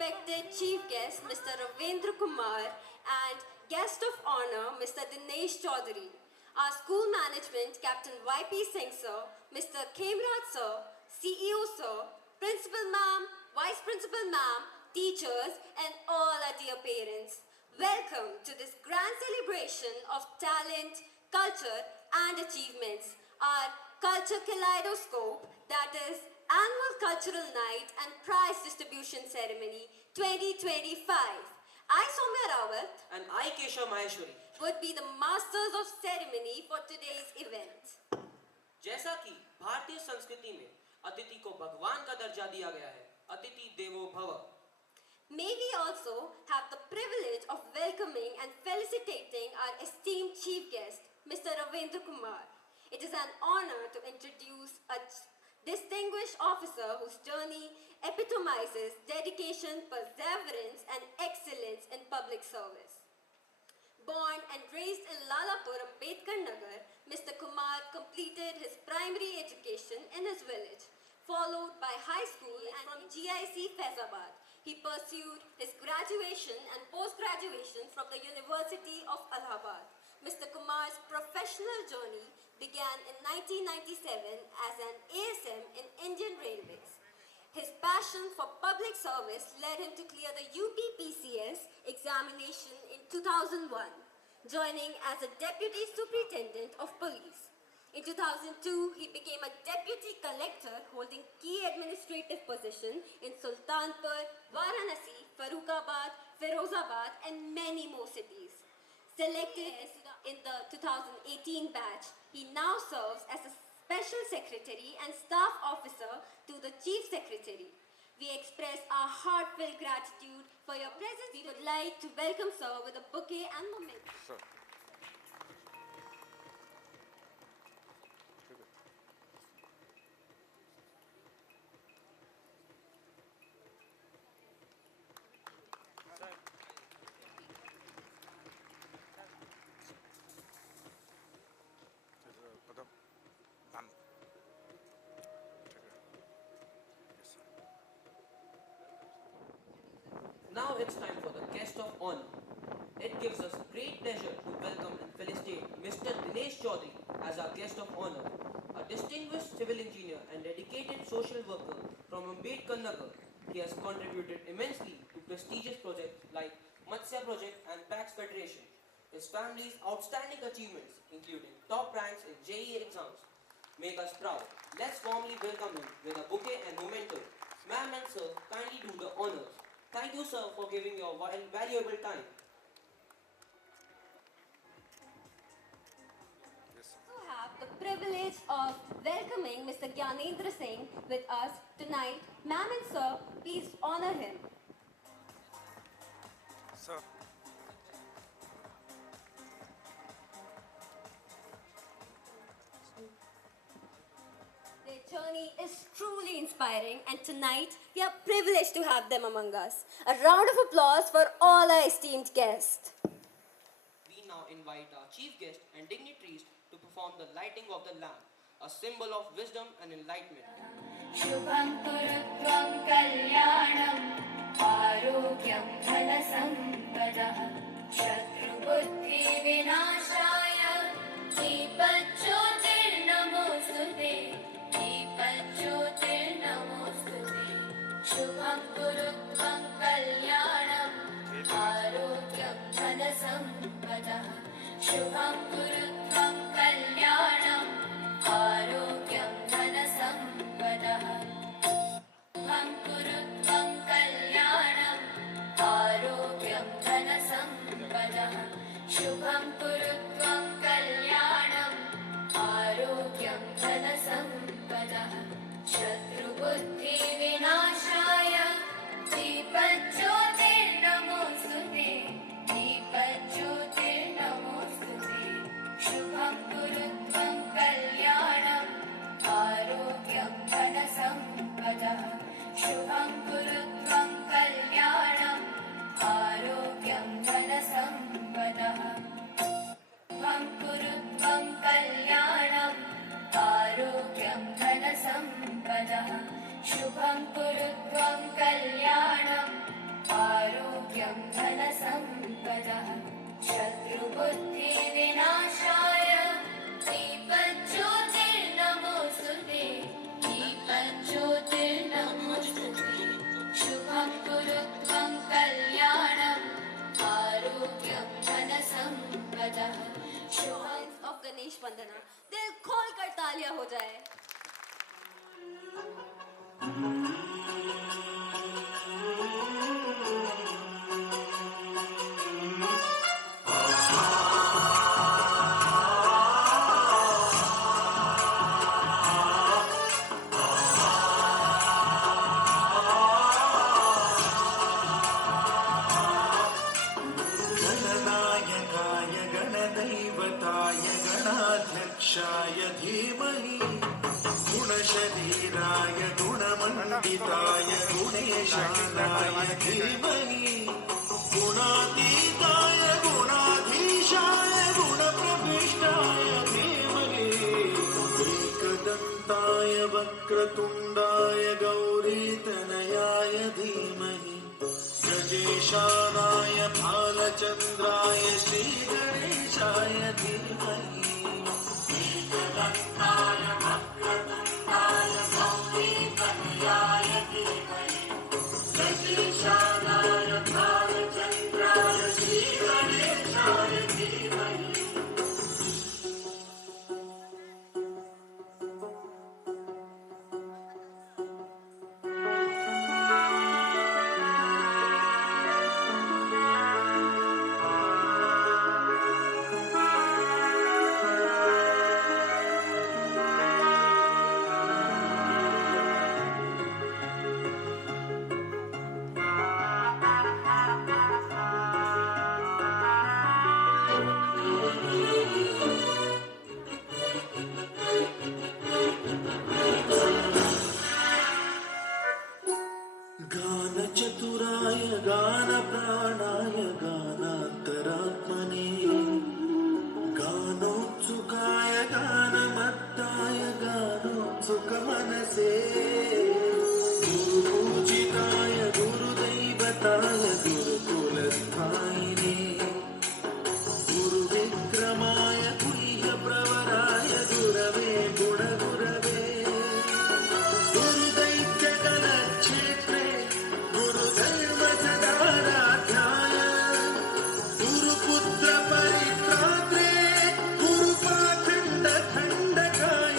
respected chief guest Mr. Ravindra Kumar and guest of honor Mr. Dinesh Chaudhary, our school management Captain YP Singh sir, Mr. Khemraj sir, CEO sir, principal ma'am, vice principal ma'am, teachers and all our dear parents. Welcome to this grand celebration of talent, culture and achievements, our culture kaleidoscope, that is Annual Cultural Night and Prize Distribution Ceremony 2025. I, Soumya Rawat, And I, Keshav Maheshwari. would be the masters of ceremony for today's event. जैसा कि भारतीय संस्कृति में अतिथि को भगवान का दर्जा दिया गया है, अतिथि देवो भव. May we also have the privilege of welcoming and felicitating our esteemed chief guest, Mr. Ravindra Kumar. It is an honor to introduce a distinguished officer whose journey epitomizes dedication, perseverance, and excellence in public service. Born and raised in Lalapur, Ambedkar Nagar, Mr. Kumar completed his primary education in his village, followed by high school, and from GIC Faizabad. He pursued his graduation and post-graduation from the University of Allahabad. Mr. Kumar's professional journey began in 1997 as an ASM in Indian Railways. His passion for public service led him to clear the UPPCS examination in 2001, joining as a Deputy Superintendent of Police. In 2002, he became a Deputy Collector holding key administrative positions in Sultanpur, Varanasi, Farrukhabad, Firozabad and many more cities. Selected in the 2018 batch, he now serves as a Special Secretary and Staff Officer to the Chief Secretary. We express our heartfelt gratitude for your presence. We would like to welcome sir with a bouquet and memento. Sure. Madam, ma'am. Yes, sir. Now it's time for the guest of honor. It gives us great pleasure to welcome and felicitate Mr. Dinesh Chaudhary as our guest of honor, a distinguished civil engineer and dedicated social worker from Ambedkar Nagar. He has contributed immensely to prestigious projects like Matsya Project and PAX Federation. His family's outstanding achievements, including top ranks in JEE exams, make us proud. Let's warmly welcome him with a bouquet and memento. Ma'am and sir, kindly do the honors. Thank you, sir, for giving your valuable time. Yes, sir. We have the privilege of welcoming Mr. Gyanendra Singh with us tonight. Ma'am and sir, please honor him. Sir. Their journey is truly inspiring, and tonight we are privileged to have them among us. A round of applause for all our esteemed guests. We now invite our chief guest and dignitaries to perform the lighting of the lamp, a symbol of wisdom and enlightenment. शुभं कुरुत्वं कल्याणम् आरोग्यं धनसम्पदः शत्रुबुद्धिविनाशाय दीपज्योतिर्नमोऽस्तु ते दीपज्योतिर्नमोऽस्तु ते शुभं कुरुत्वं कल्याणम् आरोग्यं धनसम्पदः शुभं कुरुत्वं कल्याणम् आरोग्यं धनसम्पदः शुभं कुरुत्वं कल्याणम् आरोग्यं धनसम्पदः शुभं कुरुत्वं तालियां हो जाए। गणनायकाय गणदैवताय गणाध्यक्षाय धीमहि गुणशरीराय गुणमण्डिताय गुणेशानाय धीमहि गुणातीताय गुणाधीशाय गुणप्रविष्टाय धीमहि एकदन्ताय वक्रतुण्डाय गौरीतनयाय धीमहि गजेशानाय भालचन्द्राय श्रीगणेशाय धीमहि एकदन्ताय वक्रतुण्डाय गौरीतनयाय धीमहि गजेशानाय भालचन्द्राय श्रीगणेशाय धीमहि। गानचतुराय गानप्राणाय गानान्तरात्मने गानोत्सुकाय गानमत्ताय गानोत्सुकमनसे गुरुपूजिताय गुरुदैवताय गुरुकुलस्थायिने गुरुविक्रमाय गुह्यप्रवराय गुरवे गुणगुरवे गुरुदैत्यगणक्षेत्रे गुरुधर्मसदाराध्याय गुरुपुत्रपरित्रात्रे गुरुपाखण्डखण्डकाय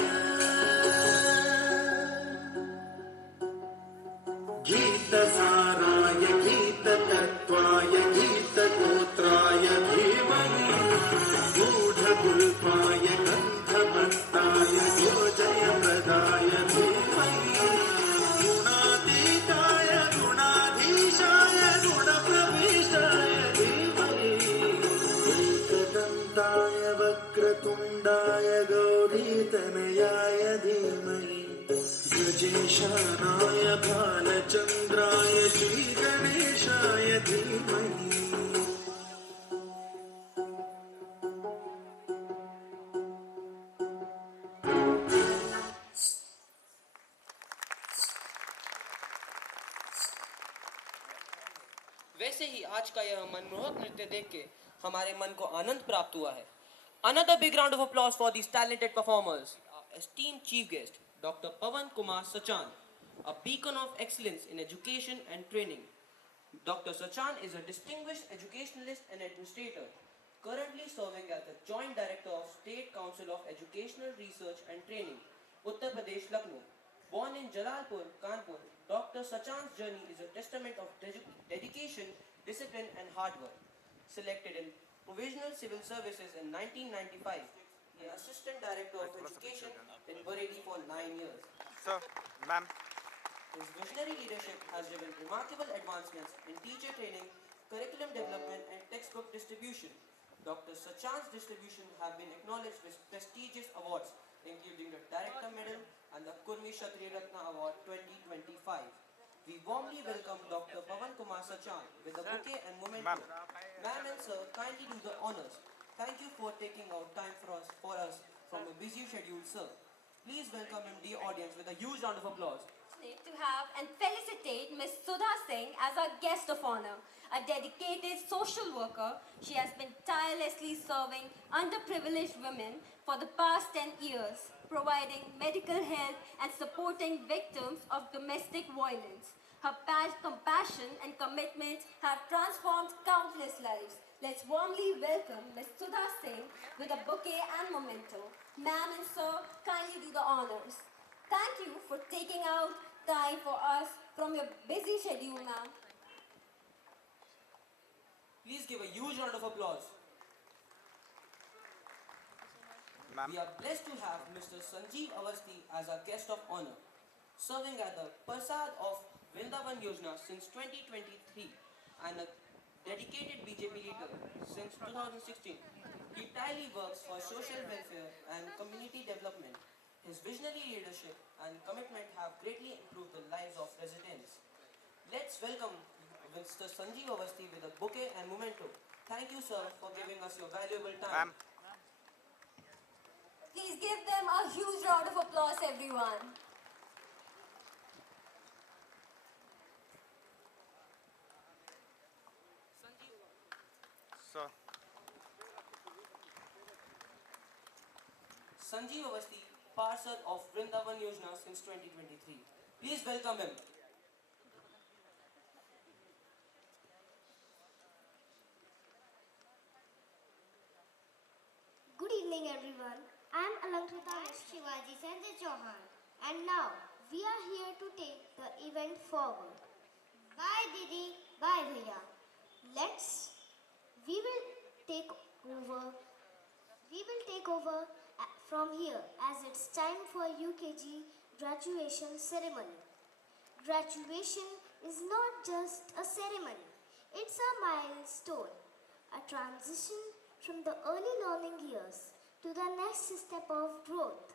गीतसाराय गीततत्त्वाय गीतगोत्राय धीमहि गूढगुल्पाय गन्धमत्ताय योजयप्रदाय धीमहि गुणातीताय गुणाधीशाय गुणप्रविष्टाय धीमहि एकदन्ताय वक्रतुण्डाय गौरीतनयाय धीमहि गजेशानाय भालचन्द्राय श्रीगणेशाय धीमहि। वैसे ही आज का यह मनमोहक नृत्य देख के हमारे मन को आनंद प्राप्त हुआ है. Another big round of applause for these talented performers. Our esteemed chief guest, Dr. Pavan Kumar Sachan, a beacon of excellence in education and training. Dr. Sachan is a distinguished educationalist and administrator, currently serving as the Joint Director of State Council of Educational Research and Training, Uttar Pradesh, Lucknow. Born in Jalalpur, Kanpur, Dr. Sachan's journey is a testament of dedication, discipline and hard work. Selected in Provisional Civil Services in 1995, he is Assistant Director of Education in Bareilly for 9 years. Sir, ma'am. His visionary leadership has driven remarkable advancements in teacher training, curriculum development and textbook distribution. Dr. Sachan's distribution have been acknowledged with prestigious awards including the Director Medal and the Kurmi Kshatriya Ratna Award 2025. We warmly welcome Dr. Pavan Kumar Sachan with a bouquet and memento. Ma'am and sir, kindly do the honors. Thank you for taking out time for us from a busy schedule, sir. Please welcome him, dear audience, with a huge round of applause. To have and felicitate Ms. Sudha Singh as our guest of honor. A dedicated social worker, she has been tirelessly serving underprivileged women for the past 10 years, providing medical help and supporting victims of domestic violence. Her compassion and commitment have transformed countless lives. Let's warmly welcome Ms. Sudha Singh with a bouquet and memento. Ma'am and sir, kindly do time for us from your busy schedule, ma'am. Please give a huge round of applause. Ma'am, We are blessed to have Mr. Sanjeev Awasthi as our guest of honor, serving at the Parsad of Vrindavan Yojana since 2023 and a dedicated BJP leader since 2016. He tirelessly works for social welfare and community development. His visionary leadership and commitment have greatly improved the lives of residents. Let's welcome Mr. Sanjeev Awasthi with a bouquet and memento. Thank you, sir, for giving us your valuable time. ma'am, Please give them a huge round of applause, everyone. sir. Sanjeev Awasthi, Parsad of Vrindavan Yojana since 2023. Please welcome him. Good evening, everyone. I am Alankrita Shivaji Sanjay Chauhan, and now we are here to take the event forward. Bye, Didi. Bye, Bhaiya. We will take over. We will take over from here as it's time for UKG graduation ceremony. Graduation is not just a ceremony, it's a milestone, a transition from the early learning years to the next step of growth.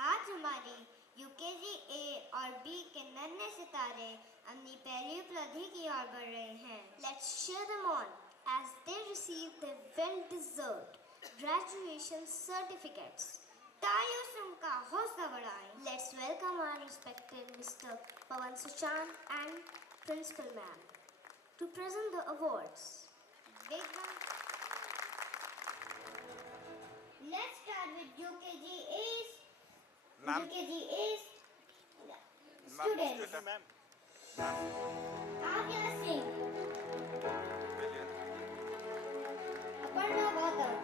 आज हमारे UKG ए और B के नन्हे सितारे अपनी पहली उपलब्धि की ओर बढ़ रहे हैं. Let's cheer them on as they receive their well-deserved graduation certificates. तालियों से उनका हौसला बढ़ाएं. Let's welcome our respected Mr. Pawan Suchan and Principal Ma'am to present the awards. Big round. Let's start with UKG A's. Ma'am. UKG A's Ma'am, students. ma'am. Avya Singh, Brilliant. Aparna Gautam,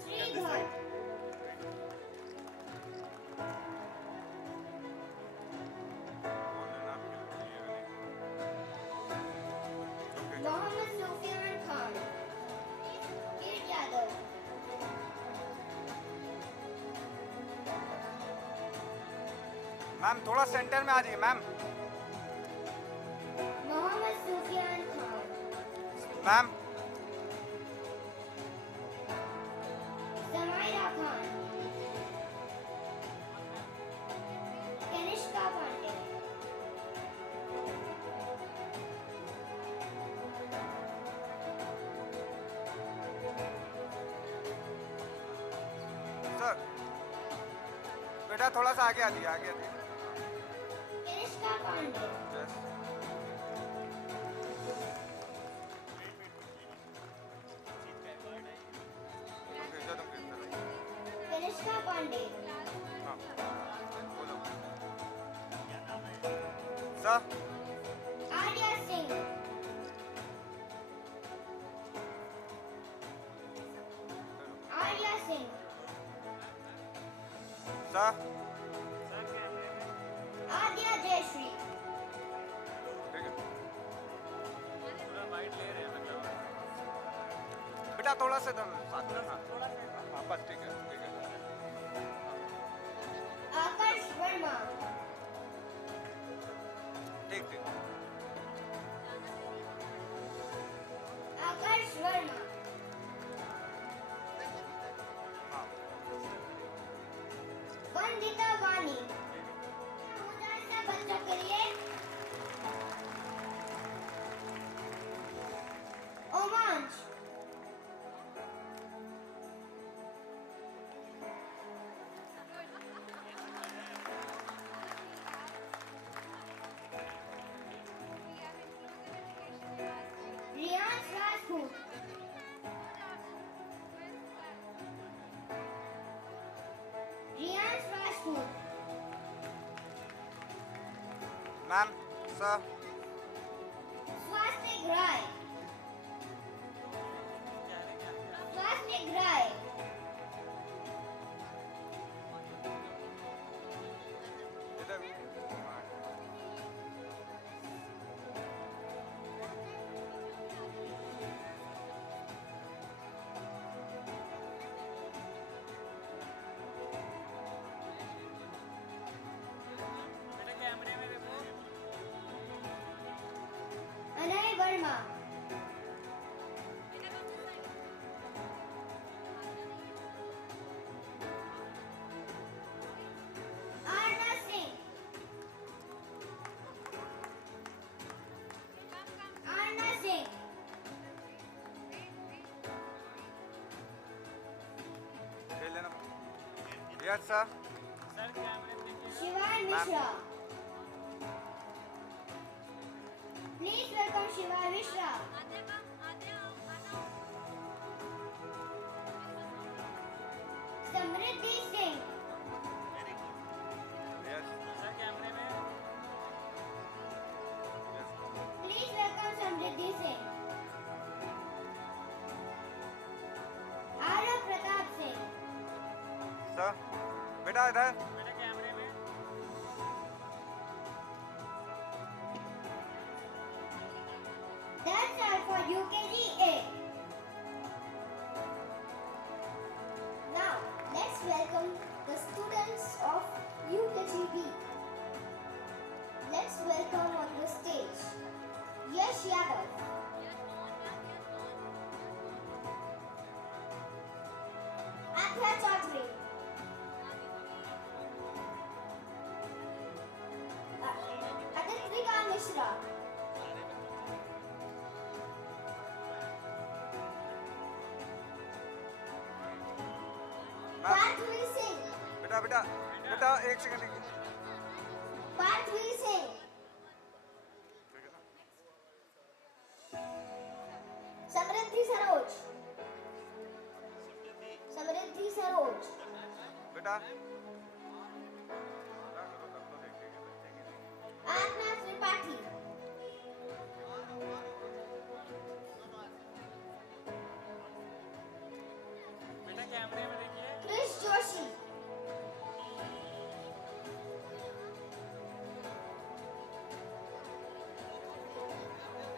Sri Bhatt, Mohammad Sufyan Khan, Kir Yadav, ma'am थोड़ा centre में आ जाइए ma'am. Mohammad Sufyan Khan, ma'am, Samaira Khan, Kanishka Pandey, sir. बेटा थोड़ा सा आगे आ जाइए, आगे आ जाइए. Kanishka Pandey, Yes. Kanishka Pandey, हाँ. बोलो. Sir. Arya Singh, Arya Singh, sir. Adya Jayashree, ठीक है. बेटा थोड़ा सा इधर साथ में. हाँ. हाँ बस ठीक है, ठीक है. Akash Verma, ठीक ठीक. Akash Verma, हाँ. Vandita Vani. हो जाए सब बच्चों के लिए Omansh, Riyansh Rajput, Riyansh Rajput, ma'am, sir. Swastik Rai, Swastik Rai, Yes, sir. Shivan Mishra. Please welcome Shivan Mishra. Samriddhi Singh. Yes. Please welcome Samriddhi Singh. Arav Pratap Singh. Sir. बेटा इधर. That's all for UKG A. Now, let's welcome the students of UKG B. Let's welcome on the stage Yash Yadav, Adhya Chaudhary, Aditrika Mishra, Parthvi Singh, बेटा बेटा बेटा एक second. Parthvi Singh, Samriddhi Saroj, Samriddhi Saroj, बेटा. Arnav Tripathi, Krish Joshi,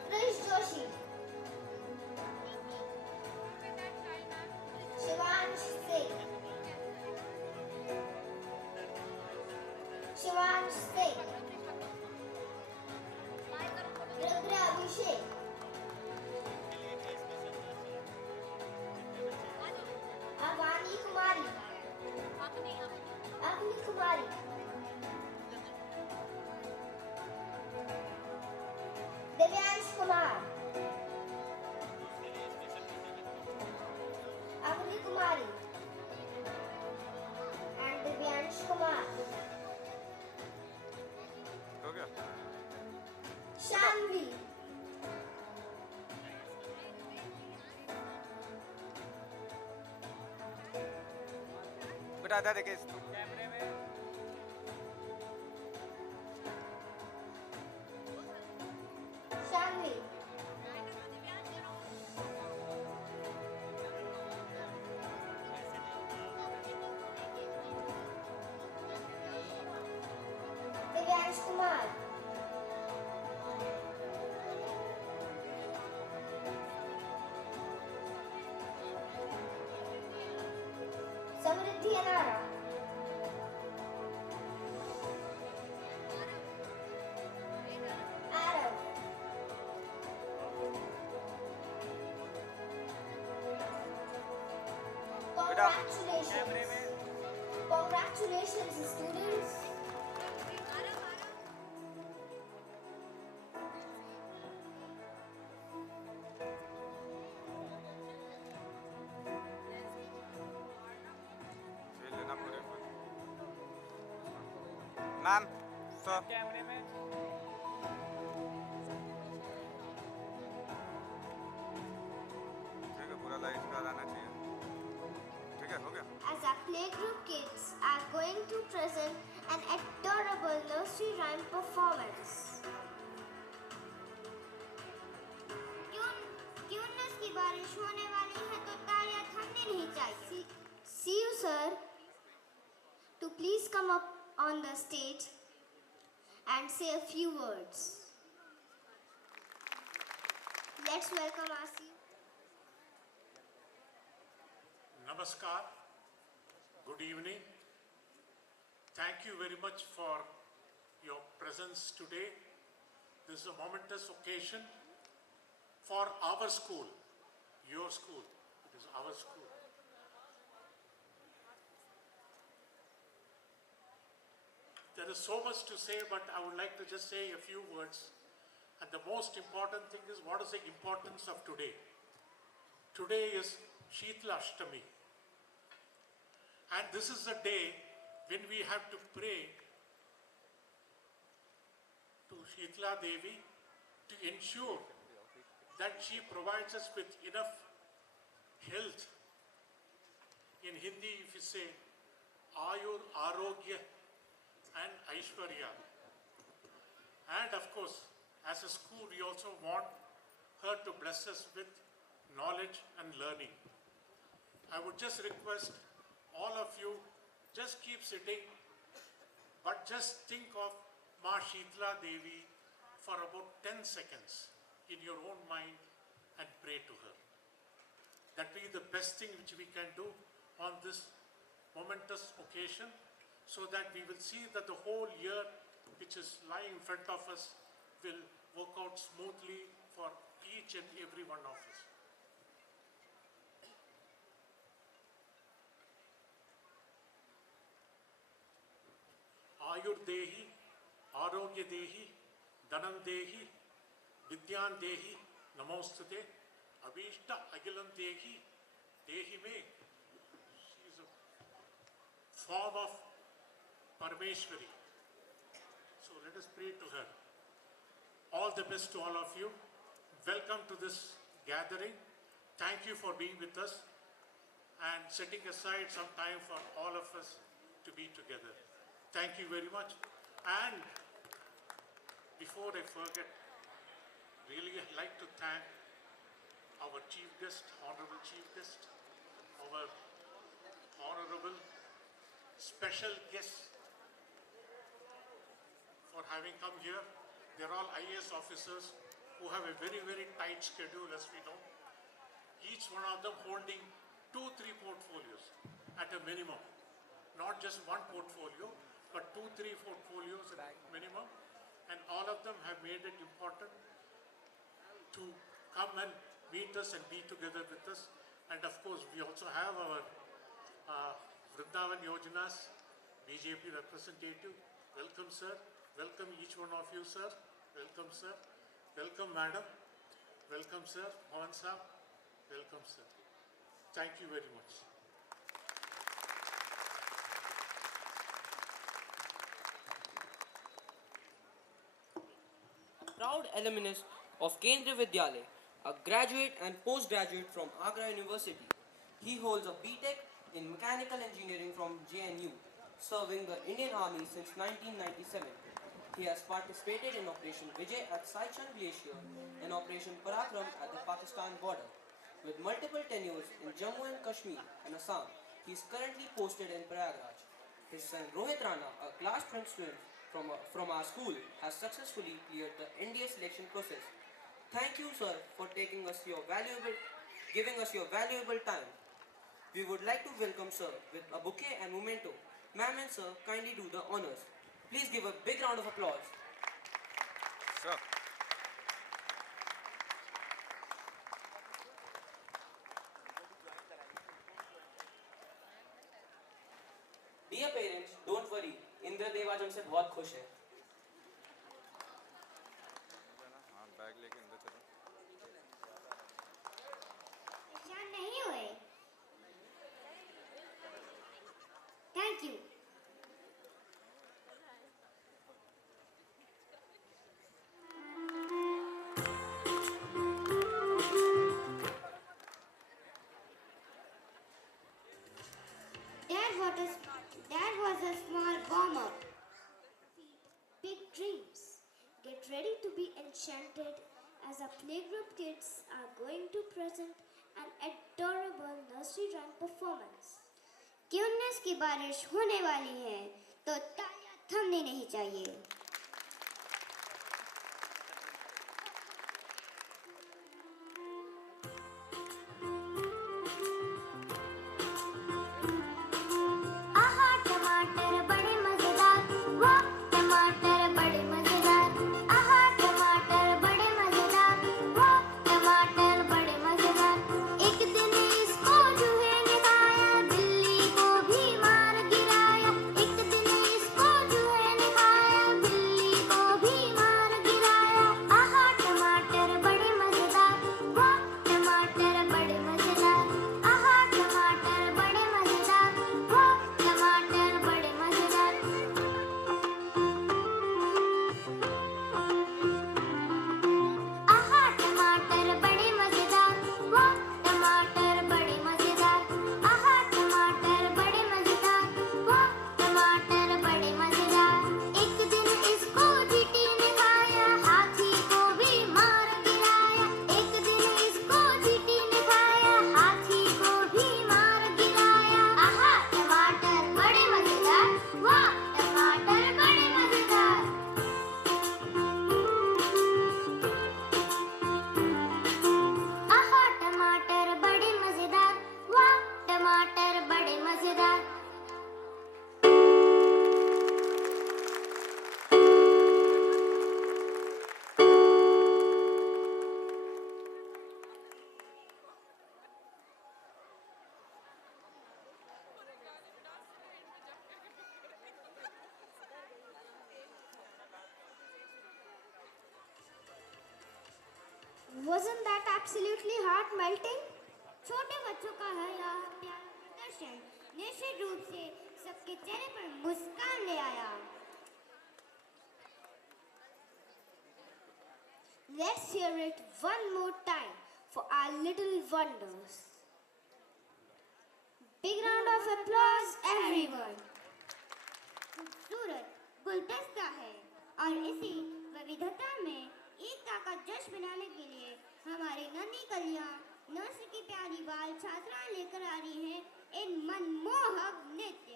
Krish Joshi, Shivansh Singh, Shivansh Singh, Rudra Abhishek, Avani Kumari, Agni Kumari, Divyansh Kumar, Agni Kumari, and Divyansh Kumar, हो गया. Shanvi, बेटा इधर देखिए. Shanvi, Divyansh Kumar, Samriddhi Anara, Arav, Congratulations. Congratulations, students. ये लेना पड़ेगा. Ma'am. Sir. ठीक है पूरा लाइट का आना चाहिए. ठीक है हो गया. As our playgroup kids are going to present an adorable nursery rhyme performance. Cuteness की बारिश होने वाली है तो तालियां थमनी नहीं चाहिए. See you, sir. To please come up on the stage and say a few words. Let's welcome our CEO. Namaskar. Good evening. Thank you very much for your presence today. This is a momentous occasion for our school, your school. It is our school. There is so much to say, but I would like to just say a few words. And the most important thing is, what is the importance of today? Today is Sheetla Ashtami. And this is the day when we have to pray to Sheetla Devi to ensure that she provides us with enough health. In Hindi, if you say Ayur, Arogya and Aishwarya. And of course, as a school, we also want her to bless us with knowledge and learning. I would just request all of you, just keep sitting, but just think of Ma Sheetla Devi for about 10 seconds in your own mind and pray to her. That will be the best thing which we can do on this momentous occasion, so that we will see that the whole year which is lying in front of us will work out smoothly for each and every one of us. Ayur Dehi, Arogya Dehi, Dhanam Dehi, Vidyan Dehi, Namostute, Abhishta Agilam Dehi, Dehi me. She is a form of Parameshwari. So let us pray to her. All the best to all of you. Welcome to this gathering. Thank you for being with us and setting aside some time for all of us to be together. Thank you very much. And before I forget, really I'd like to thank our chief guest, honorable chief guest, our honorable special guests for having come here. They're all IAS officers who have a very, very tight schedule, as we know. Each one of them holding 2-3 portfolios at a minimum. Not just one portfolio, but 2-3 portfolios at minimum. And all of them have made it important to come and meet us and be together with us. And of course, we also have our Vrindavan Yojana's BJP representative. Welcome, sir. Welcome each one of you, sir. Welcome, sir. Welcome, madam. Welcome, sir. Mohan sir. Welcome, sir. Thank you very much. Proud alumnus of Kendriya Vidyalaya, a graduate and postgraduate from Agra University. He holds a BTech in Mechanical Engineering from JNU, serving the Indian Army since 1997. He has participated in Operation Vijay at Saichand Glacier and Operation Parakram at the Pakistan border. With multiple tenures in Jammu and Kashmir and Assam, he is currently posted in Prayagraj. His son Rohit Rana, a class 10 student from our school, has successfully cleared the NDA selection process. Thank you, sir, for giving us your valuable time. We would like to welcome sir with a bouquet and memento. Ma'am and sir, kindly do the honors. Please give a big round of applause. Sir. Dear parents, don't worry. Indradev आज हमसे बहुत खुश है. हाँ bag लेके अंदर चलो. परेशान नहीं हुए. Thank you. That was a small warm-up. Big dreams. Get ready to be enchanted as our playgroup kids are going to present an adorable nursery rhyme performance. Cuteness की बारिश होने वाली है, तो तालियां थमनी नहीं चाहिए. Wasn't that absolutely heart melting? छोटे बच्चों का है यह प्यारा प्रदर्शन निश्चित रूप से सबके चेहरे पर मुस्कान ले आया। Let's hear it one more time for our little wonders. Big round of applause, everyone. खूबसूरत गुलदस्ता है और इसी विविधता में एकता का जश्न मनाने के लिए हमारी नन्ही कलियां नर्सरी की प्यारी बाल छात्राएं लेकर आ रही हैं इन मनमोहक नृत्य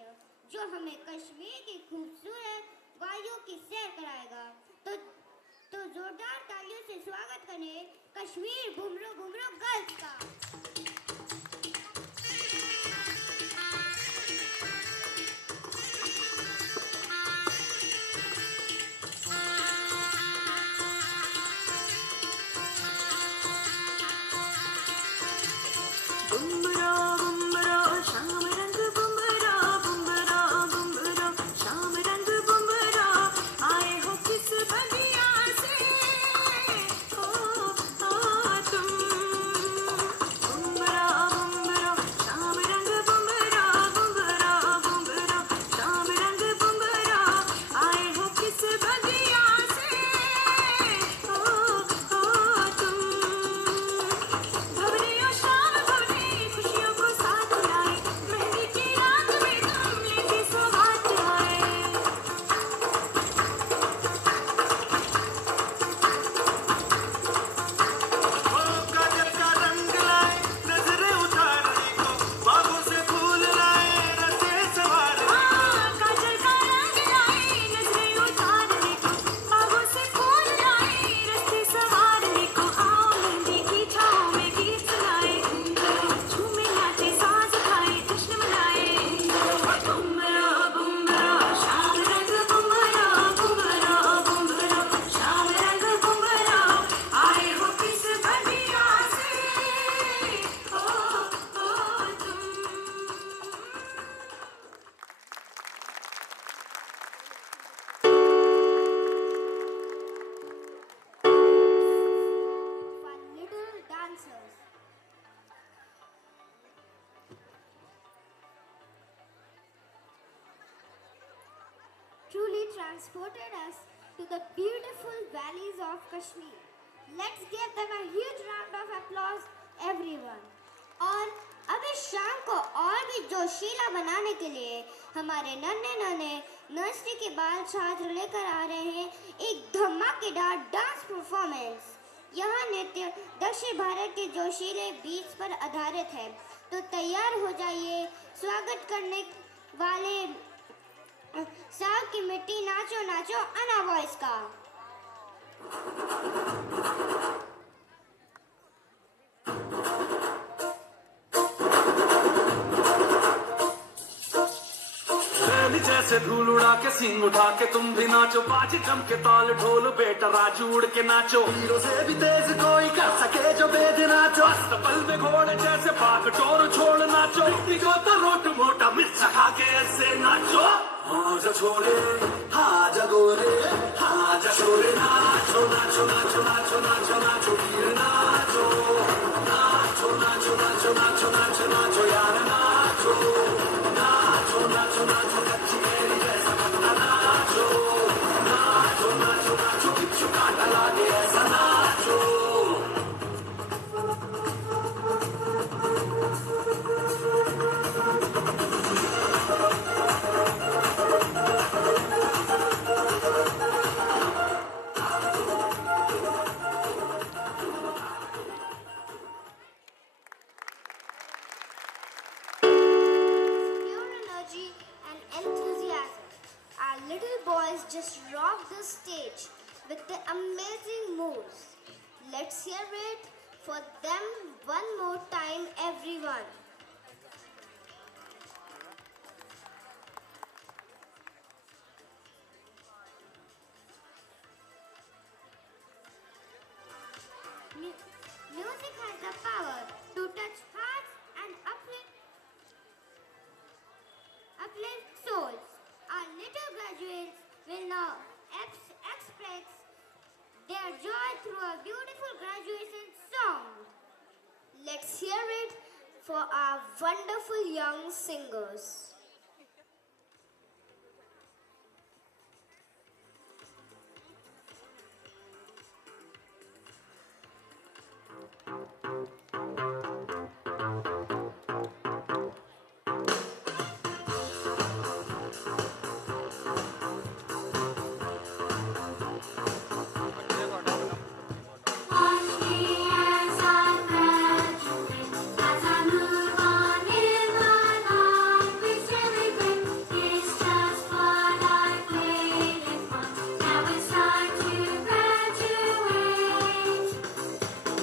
जो हमें कश्मीर की खूबसूरत वादियों की सैर कराएगा। तो जोरदार तालियों से स्वागत करें कश्मीर घुमरो घुमरो गर्ल्स का। Truly transported us to the beautiful valleys of Kashmir. Let's give them a huge round of applause, everyone. और अब इस शाम को और भी जोशीला बनाने के लिए हमारे नन्हे नर्सरी के बाल छात्र लेकर आ रहे हैं एक धमाकेदार डांस परफॉर्मेंस। यह नृत्य दक्षिण भारत के जोशीले बीट्स पर आधारित है। तो तैयार हो जाइए स्वागत करने वाले साउथ की मिट्टी नाचो नाचो अन्ना वॉइस का। जैसे धूल उड़ा के सींग उठा के तुम भी नाचो बाजी जम के ताल ढोल बेटा राजू उड़ के नाचो हीरो से भी तेज कोई कर सके जो बेद नाचो अस्तबल में घोड़े जैसे भाग टोर छोड़ नाचो को तो रोट मोटा मिर्च खा के ऐसे नाचो हाँ जा छोरे हाँ जा गोरे हाँ जा छोरे नाचो नाचो नाचो नाचो नाचो नाचो वीर नाचो नाचो नाचो नाचो नाचो नाचो नाचो यार नाचो नाचो नाचो नाचो कच्ची मेरी जैसा पत्ता नाचो नाचो नाचो नाचो बिच्छू कांटा लागे ऐसा नाचो just rock the stage with the amazing moves. Let's hear it for them one more time, everyone. Music has the power to touch hearts and uplift souls. Our little graduates will now express their joy through a beautiful graduation song. for our wonderful young singers. Watch me as I graduate, as I move on in my life. It's really great. It's just what I waited for. Now it's time to graduate.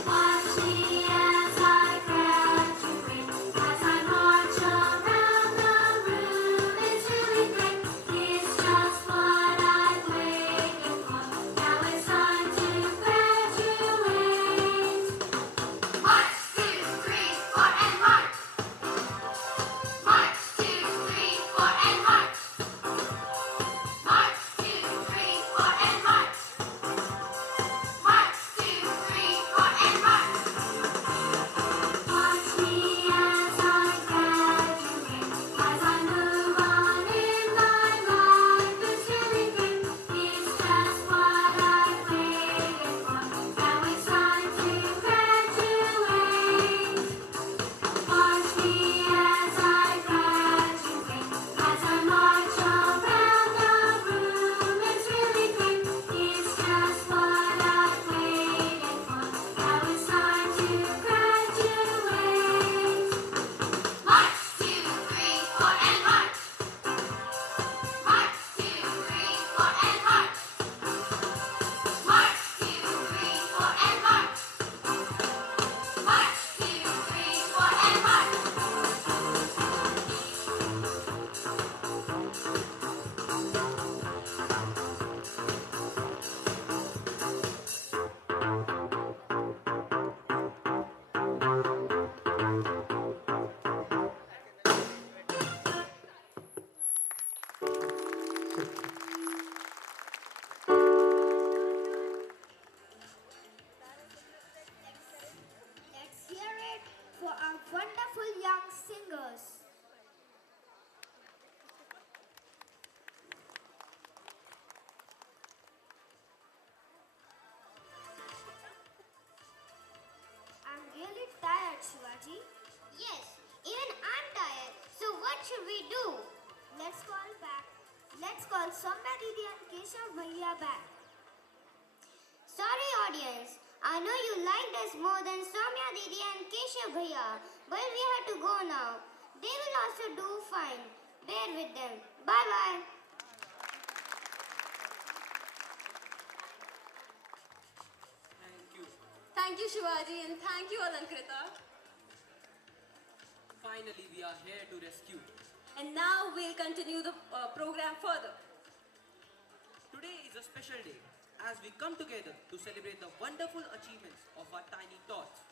Watch me as I graduate, as I march around the room. It's really great. It's just what I waited for. Now it's time to graduate. March, 2, 3, 4, and march. March, 2, 3, 4, and march. March, 2, 3, 4, and march. March, 2, 3, 4, and march. Watch me as I graduate, as I move on in my life. It's really great. It's just what I waited for. Now it's time to graduate. Watch me as I graduate, as I march around the room. It's really great. It's just what I waited for. Now it's time to graduate. March, 2, 3, 4, and march. March, 2, 3, 4, and march. March, 2, 3, 4, and march. March, 2, 3, 4, and march. Let's hear it for our wonderful young singers. I'm really tired, Shivaji. Yes, even I'm tired. So what should we do? Let's call back. Let's call Soumya Didi and Keshav Bhaiya back. Sorry audience, I know you liked us more than Soumya Didi and Keshav Bhaiya, but we have to go now. They will also do fine. Bear with them. Bye bye. Thank you. Thank you, Shivaji, and thank you, Alankrita. Finally, we are here to rescue. And now we'll continue the program further. Today is a special day as we come together to celebrate the wonderful achievements of our tiny tots.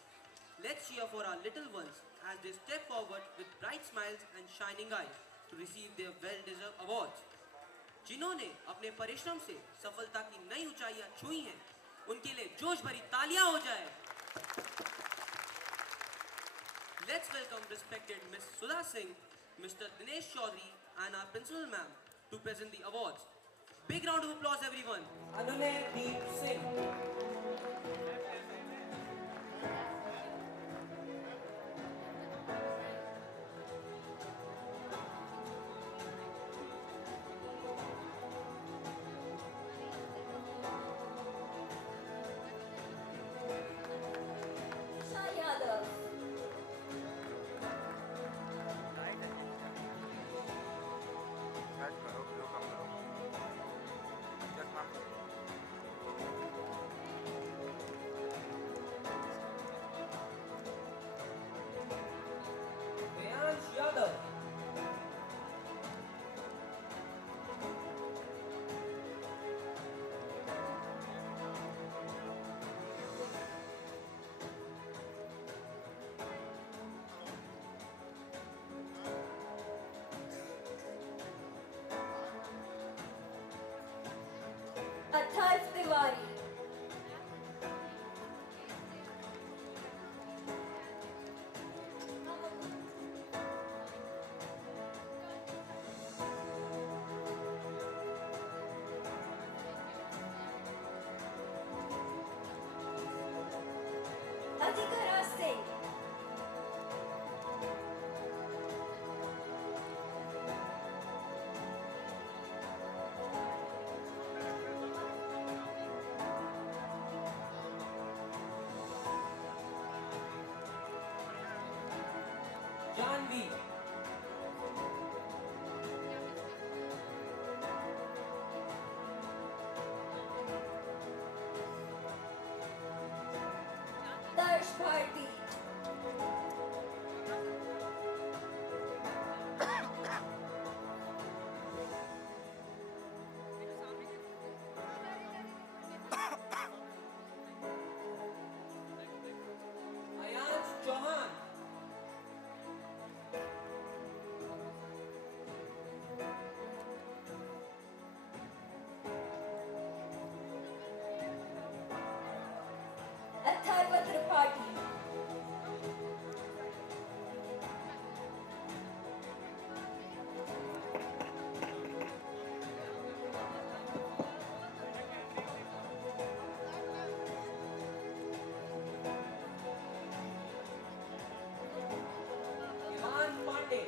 Let's cheer for our little ones as they step forward with bright smiles and shining eyes to receive their well-deserved awards. जिन्होंने अपने परिश्रम से सफलता की नई ऊंचाइयां छुई हैं, उनके लिए जोश भरी तालियां हो जाए. Let's welcome respected Miss Sudha Singh, Mr. Dinesh Chaudhary and our principal ma'am to present the awards. Big round of applause everyone. Anunay Deep Singh. Shah Yadav. Set करो ब्लू का करो चश्मा Radhikara Singh. Janvi. Darsh Bharti. Ayansh Chauhan. Atharva Tripathi. Iman Pandey.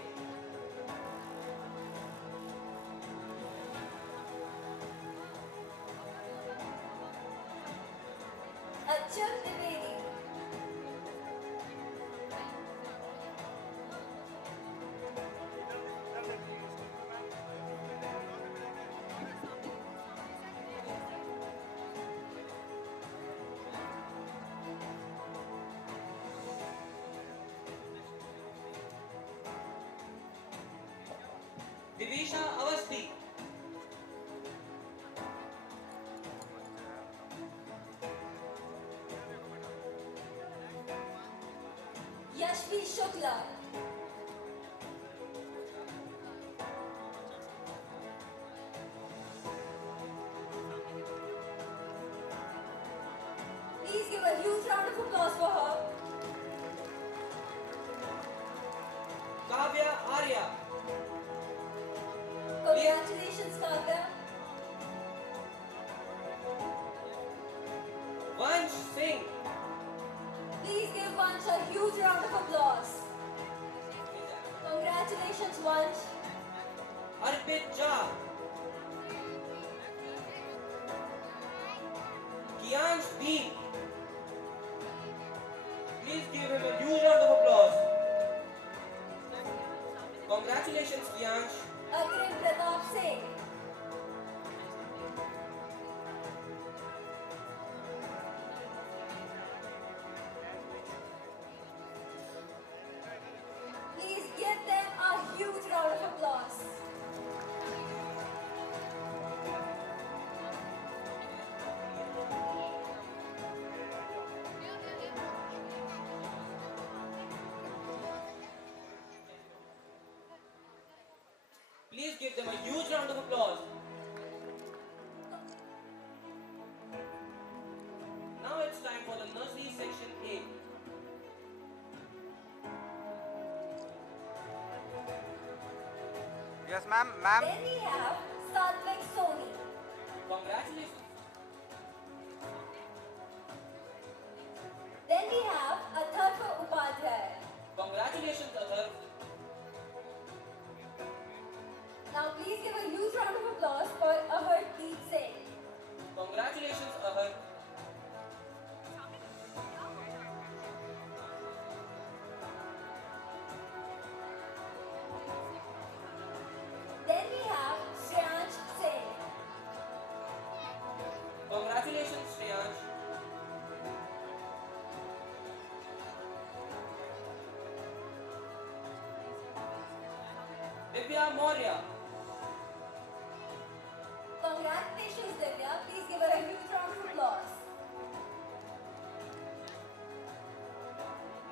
Achyut Trivedi. Divisha Awasthi. Yashvi Shukla. Please give a huge round of applause for her. Kavya Arya. Congratulations, Kavya. Vansh Singh. Please give Vansh a huge round of applause. Congratulations, Vansh. Arpit Jha. Kiansh Dean. Please give him a huge round of applause. Congratulations, Kiansh. Akrim Pratap Singh. Please give them a huge round of applause. Please give them a huge round of applause. Now it's time for the nursery section A. Yes, ma'am. Ma'am. Then we have Satvik Soni. Congratulations. Then we have Atharva Upadhyay. Congratulations, Athar. Now please give a huge round of applause for Ahardeep Singh. Congratulations, Ahar. Then we have Shreyansh Singh. Congratulations, Shreyansh. Divya Maurya. Congratulations, Divya. Please give her a huge round of applause.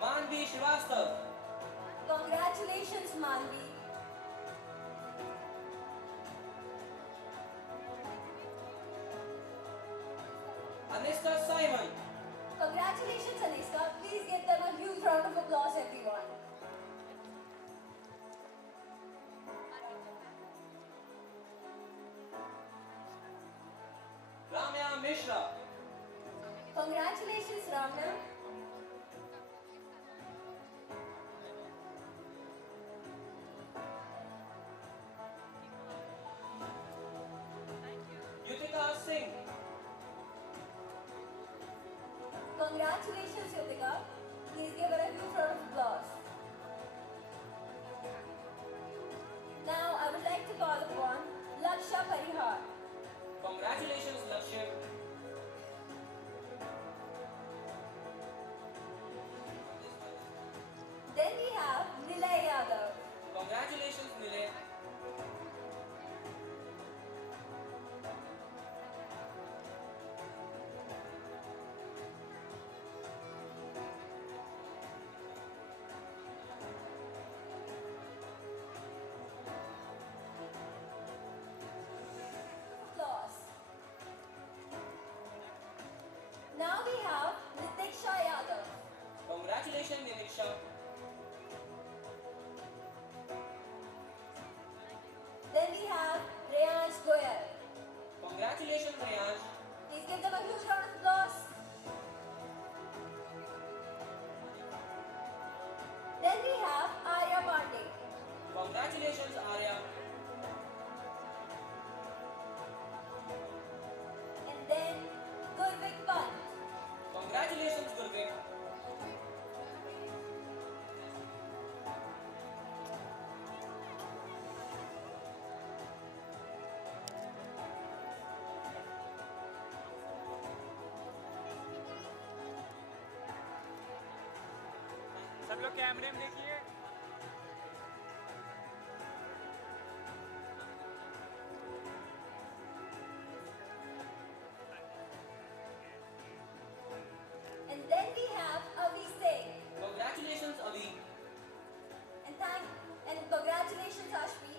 Manvi Srivastav. Congratulations, Manvi. Aniska Simon. Congratulations, Aniska. Please give them a huge round of applause, everyone. Ramya Mishra. Congratulations, Ramya. Congratulations, Yutika. Please give her a huge round of applause. Now, I would like to call upon Lakshya Parihar. Congratulations, Lakshya. Then we have Nilay Yadav. Congratulations, Nilay. Applause. Now we have Nitiksha Yadav. Congratulations, Nitiksha. Then we have Reyansh Goyal. Congratulations, Reyansh. Please give them a huge round of applause. Then we have Arya Pandey. Congratulations, Arya. And then Gurvik Pant. Congratulations, Gurvik. सब लोग कैमरे में देखिए। And then we have Avi Singh. Congratulations, Avi. And congratulations, Ashmi.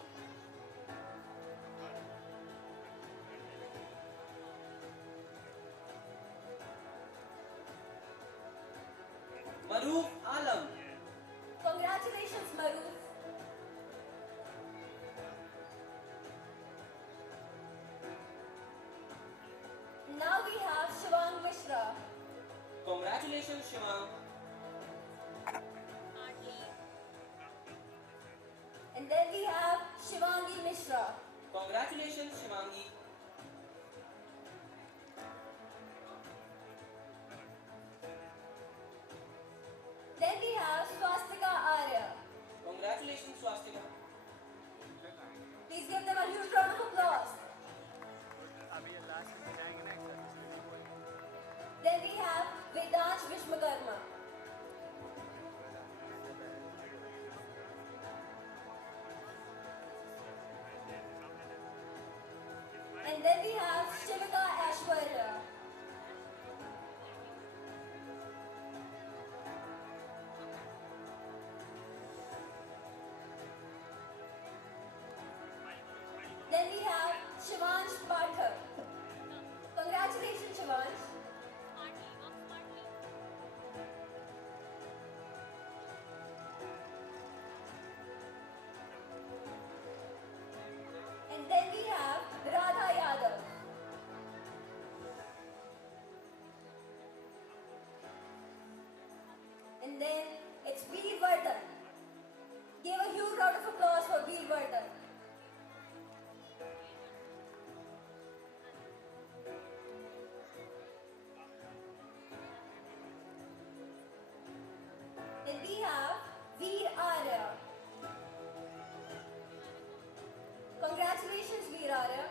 Maroof Alam. Congratulations, Maroof. Now we have Shivang Mishra. Congratulations, Shivang. And then we have Shivangi Mishra. Congratulations, Shivangi. Then we have Swastika Arya. Congratulations, Swastika. Please give them a huge round of applause. अभी ये last में जाएंगे ना exercise. Then we have Vedansh Vishwakarma. And then we have Shivika Ashwarya. Then we have Shivansh Pathak. Congratulations, Shivansh. And then we have Radha Yadav. And then it's Veer Vardhan. Give a huge round of applause for Veer Vardhan. Then we have Veer Arya. Congratulations, Veer Arya.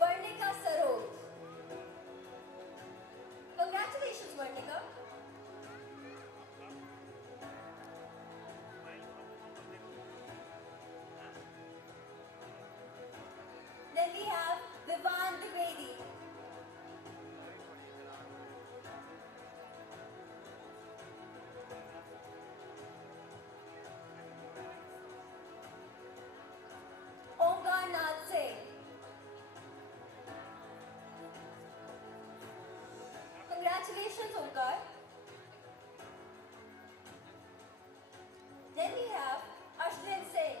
Varnika Saroj. Congratulations, Varnika. Then we have Vivan Dwivedi. Omkar Nath Singh. Congratulations, Omkar. Then we have Ashwin Singh.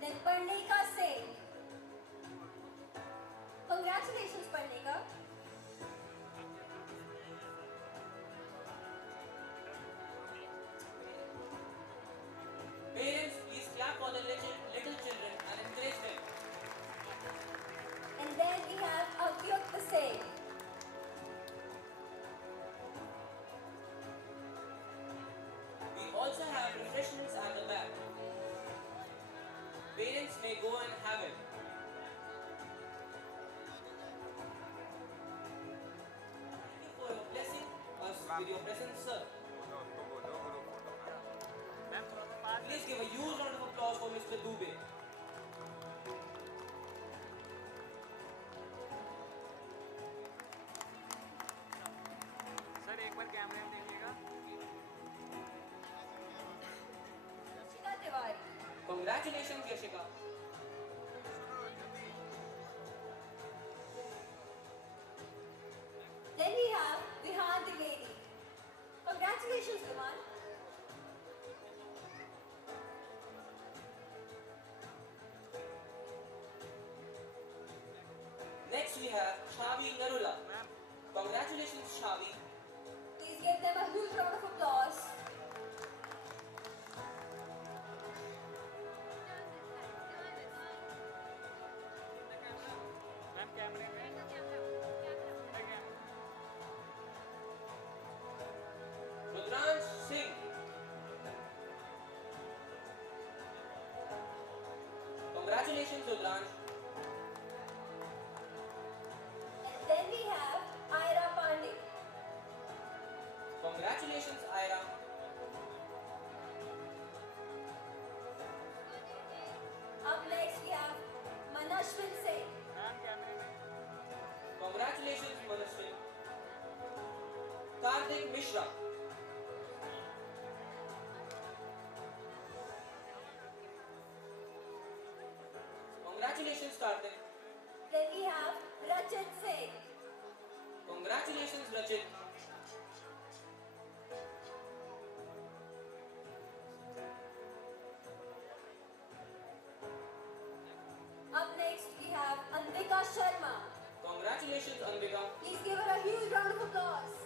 Then Parnika Singh. Congratulations, Parnika. and have it. Thank you for your blessing us with your presence, sir. उसको बोलो group photo का ma'am थोड़ा सा पास Please give a huge round of applause for Mr. Dubey. Sir एक बार कैमरे में देखिएगा Shika Tiwari. Congratulations, Yashika. Then we have Vihan Trivedi. Congratulations, Vihan. Next we have Shavi Narula. Congratulations, Shavi. Please give them a huge round of applause. Ma'am कैमरे में Rudransh Singh. Congratulations, Rudransh. And then we have Ira Pandey. Congratulations, Ira. Up next we have Manashwin Singh. Ma'am कैमरे में Congratulations, Manashwin. Karthik Mishra. Congratulations, Karthik. Then we have Rachit Singh. Congratulations, Rachit. Up next we have Anvika Sharma. Congratulations, Anvika. Please give her a huge round of applause.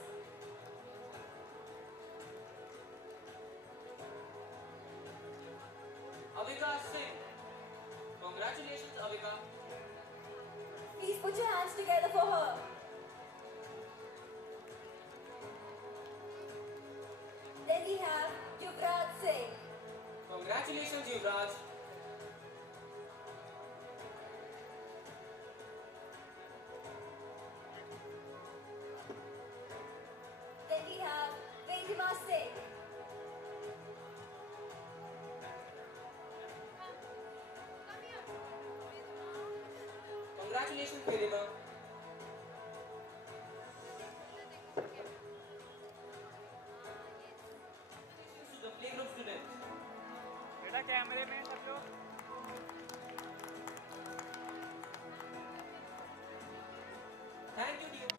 Avika Singh. Congratulations, Avika. Please put your hands together for her. Then we have Yuvraj Singh. Congratulations, Yuvraj. Then we have Vedima Singh. Congratulations, Vedima. Congratulations to the playgroup students. बेटा कैमरे में सब लोग Thank you, dear.